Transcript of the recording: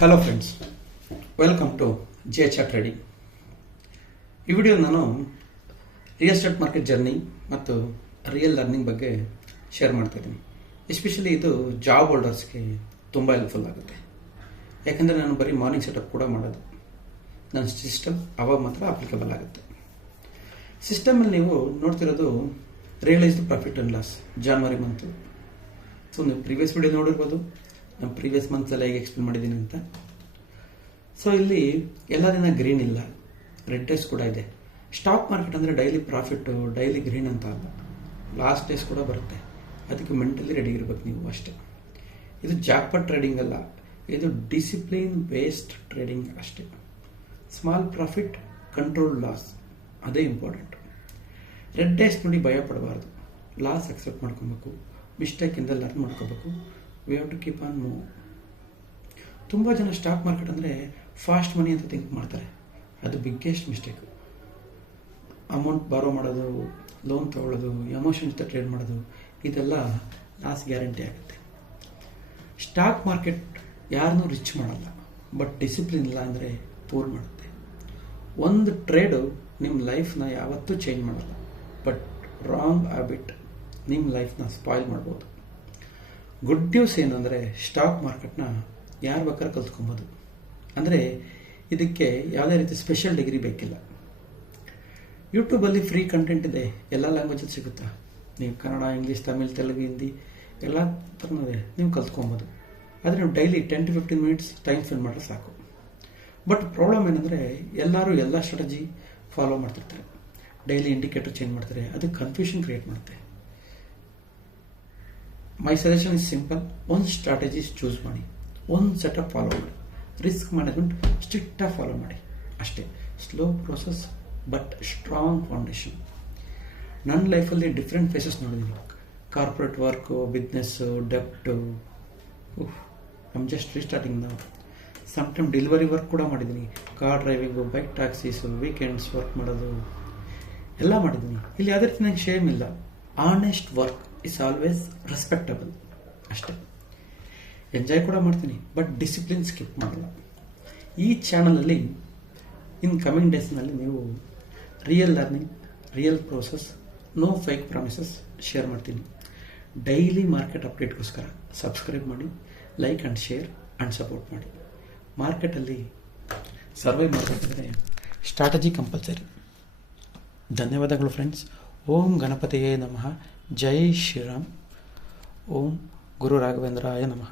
Hello friends, welcome to GHR trading. ಈ video ನಾನು real estate market journey ಮತ್ತು real learning ಬಗ್ಗೆ share ಮಾಡ್ತಾ ಇದ್ದೀನಿ. ಎಸ್ಪೆಷಲಿ ಇದು ಜಾಬ್ ಹೋಲ್ಡರ್ಸ್ಗೆ ತುಂಬ ಹೆಲ್ಪ್ಫುಲ್ ಆಗುತ್ತೆ. ಯಾಕಂದರೆ ನಾನು ಬರೀ ಮಾರ್ನಿಂಗ್ ಸೆಟಪ್ ಕೂಡ ಮಾಡೋದು. ನನ್ನ ಸಿಸ್ಟಮ್ ಅವಾಗ ಮಾತ್ರ ಅಪ್ಲಿಕಬಲ್ ಆಗುತ್ತೆ. ಸಿಸ್ಟಮಲ್ಲಿ ನೀವು ನೋಡ್ತಿರೋದು realised profit and loss January month. So ನೀವು ಪ್ರೀವಿಯಸ್ ವಿಡಿಯೋ ನೋಡಿರ್ಬೋದು, ನಾನು ಪ್ರೀವಿಯಸ್ ಮಂತ್ಸಲ್ಲಿ ಹೇಗೆ ಎಕ್ಸ್ಪ್ಲೇನ್ ಮಾಡಿದ್ದೀನಿ ಅಂತ. ಸೊ ಇಲ್ಲಿ ಎಲ್ಲ ದಿನ ಗ್ರೀನ್ ಇಲ್ಲ, ರೆಡ್ ಡೇಸ್ ಕೂಡ ಇದೆ. ಸ್ಟಾಕ್ ಮಾರ್ಕೆಟ್ ಅಂದರೆ ಡೈಲಿ ಪ್ರಾಫಿಟ್ಟು, ಡೈಲಿ ಗ್ರೀನ್ ಅಂತ ಅಲ್ಲ, ಲಾಸ್ಟ್ ಡೇಸ್ ಕೂಡ ಬರುತ್ತೆ. ಅದಕ್ಕೆ ಮೆಂಟಲಿ ರೆಡಿ ಇರಬೇಕು ನೀವು ಅಷ್ಟೇ. ಇದು ಜಾಕ್ಪಾಟ್ ಟ್ರೇಡಿಂಗ್ ಅಲ್ಲ, ಇದು ಡಿಸಿಪ್ಲಿನ್ ಬೇಸ್ಡ್ ಟ್ರೇಡಿಂಗ್ ಅಷ್ಟೇ. ಸ್ಮಾಲ್ ಪ್ರಾಫಿಟ್, ಕಂಟ್ರೋಲ್ ಲಾಸ್, ಅದೇ ಇಂಪಾರ್ಟೆಂಟ್. ರೆಡ್ ಡೇಸ್ ನೋಡಿ ಭಯ ಪಡಬಾರ್ದು, ಲಾಸ್ ಅಕ್ಸೆಪ್ಟ್ ಮಾಡ್ಕೊಬೇಕು, ಮಿಸ್ಟೇಕಿಂದ ಲರ್ನ್ ಮಾಡ್ಕೋಬೇಕು. We have to keep on move. ತುಂಬ ಜನ ಸ್ಟಾಕ್ ಮಾರ್ಕೆಟ್ ಅಂದರೆ ಫಾಸ್ಟ್ ಮನಿ ಅಂತ ಥಿಂಕ್ ಮಾಡ್ತಾರೆ. ಅದು ಬಿಗ್ಗೆಸ್ಟ್ ಮಿಸ್ಟೇಕು. ಅಮೌಂಟ್ ಬಾರೋ ಮಾಡೋದು, ಲೋನ್ ತೊಗೊಳ್ಳೋದು, ಎಮೋಷನ್ ಜೊತೆ ಟ್ರೇಡ್ ಮಾಡೋದು, ಇದೆಲ್ಲ ಲಾಸ್ ಗ್ಯಾರಂಟಿ ಆಗುತ್ತೆ. ಸ್ಟಾಕ್ ಮಾರ್ಕೆಟ್ ಯಾರನ್ನೂ ರಿಚ್ ಮಾಡಲ್ಲ, ಬಟ್ ಡಿಸಿಪ್ಲಿನ್ ಇಲ್ಲ ಅಂದರೆ ಪೂರ್ ಮಾಡುತ್ತೆ. ಒಂದು ಟ್ರೇಡು ನಿಮ್ಮ ಲೈಫ್ನ ಯಾವತ್ತೂ ಚೇಂಜ್ ಮಾಡಲ್ಲ, ಬಟ್ ರಾಂಗ್ ಹ್ಯಾಬಿಟ್ ನಿಮ್ಮ ಲೈಫ್ನ ಸ್ಪಾಯ್ಲ್ ಮಾಡ್ಬೋದು. ಗುಡ್ ನ್ಯೂಸ್ ಏನಂದರೆ ಸ್ಟಾಕ್ ಮಾರ್ಕೆಟ್ನ ಯಾರು ಬೇಕಾದ್ರೂ ಕಲ್ತ್ಕೊಬೋದು. ಅಂದರೆ ಇದಕ್ಕೆ ಯಾವುದೇ ರೀತಿ ಸ್ಪೆಷಲ್ ಡಿಗ್ರಿ ಬೇಕಿಲ್ಲ. ಯೂಟ್ಯೂಬಲ್ಲಿ ಫ್ರೀ ಕಂಟೆಂಟ್ ಇದೆ, ಎಲ್ಲ ಲ್ಯಾಂಗ್ವೇಜಲ್ಲಿ ಸಿಗುತ್ತಾ. ನೀವು ಕನ್ನಡ, ಇಂಗ್ಲೀಷ್, ತಮಿಳ್, ತೆಲುಗು, ಹಿಂದಿ ಎಲ್ಲ ಥರನೂ ಇದೆ, ನೀವು ಕಲ್ತ್ಕೊಬೋದು. ಆದರೆ ನೀವು daily 10 to 15 minutes time spend ಮಾಡಿದ್ರೆ ಸಾಕು. ಬಟ್ ಪ್ರಾಬ್ಲಮ್ ಏನಂದರೆ ಎಲ್ಲರೂ ಎಲ್ಲ ಸ್ಟ್ರಾಟಜಿ ಫಾಲೋ ಮಾಡ್ತಿರ್ತಾರೆ, ಡೈಲಿ ಇಂಡಿಕೇಟರ್ ಚೇಂಜ್ ಮಾಡ್ತಾರೆ, ಅದು ಕನ್ಫ್ಯೂಷನ್ ಕ್ರಿಯೇಟ್ ಮಾಡುತ್ತೆ. My suggestion is simple. ಒಂದು ಸ್ಟ್ರಾಟಜೀಸ್ ಚೂಸ್ ಮಾಡಿ, ಒಂದು ಸೆಟಪ್ ಫಾಲೋ ಮಾಡಿ, ರಿಸ್ಕ್ ಮ್ಯಾನೇಜ್ಮೆಂಟ್ ಸ್ಟ್ರಿಕ್ಟಾಗಿ ಫಾಲೋ ಮಾಡಿ ಅಷ್ಟೇ. Slow process but strong foundation. ನನ್ನ ಲೈಫಲ್ಲಿ ಡಿಫ್ರೆಂಟ್ ಫೇಸಸ್ ನೋಡಿದ್ದೀನಿ. ಕಾರ್ಪೊರೇಟ್ ವರ್ಕು, ಬಿಸ್ನೆಸ್ಸು, ಡೆಪ್ಟು. ಐಮ್ ಜಸ್ಟ್ ರೀಸ್ಟಾರ್ಟಿಂಗ್ ನಾವು. ಸಮ್ಟೈಮ್ ಡೆಲಿವರಿ ವರ್ಕ್ ಕೂಡ ಮಾಡಿದ್ದೀನಿ. Car driving, bike taxis, weekends work ಮಾಡೋದು ಎಲ್ಲ ಮಾಡಿದ್ದೀನಿ. ಇಲ್ಲಿ ಯಾವುದೇ ರೀತಿ ನನಗೆ ಶೇಮ್ ಇಲ್ಲ. Honest work is always respectable ಅಷ್ಟೇ. ಎಂಜಾಯ್ ಕೂಡ ಮಾಡ್ತೀನಿ, ಬಟ್ ಡಿಸಿಪ್ಲಿನ್ ಸ್ಕಿಪ್ ಮಾಡಲ್ಲ. ಈ ಚಾನಲಲ್ಲಿ ಇನ್ ಕಮಿಂಗ್ ಡೇಸ್ನಲ್ಲಿ ನೀವು real learning, real process, no fake promises share ಮಾಡ್ತೀನಿ. ಡೈಲಿ ಮಾರ್ಕೆಟ್ ಅಪ್ಡೇಟ್ಗೋಸ್ಕರ ಸಬ್ಸ್ಕ್ರೈಬ್ ಮಾಡಿ, like and share and support ಮಾಡಿ. ಮಾರ್ಕೆಟಲ್ಲಿ ಸರ್ವೈವ್ ಮಾಡಬೇಕಂದ್ರೆ ಸ್ಟ್ರಾಟಜಿ ಕಂಪಲ್ಸರಿ. ಧನ್ಯವಾದಗಳು ಫ್ರೆಂಡ್ಸ್. ಓಂ ಗಣಪತಿಯೇ ನಮಃ. ಜೈ ಶ್ರೀರಾಮ್. ಓಂ ಗುರು ರಾಘವೇಂದ್ರಾಯ ನಮಃ.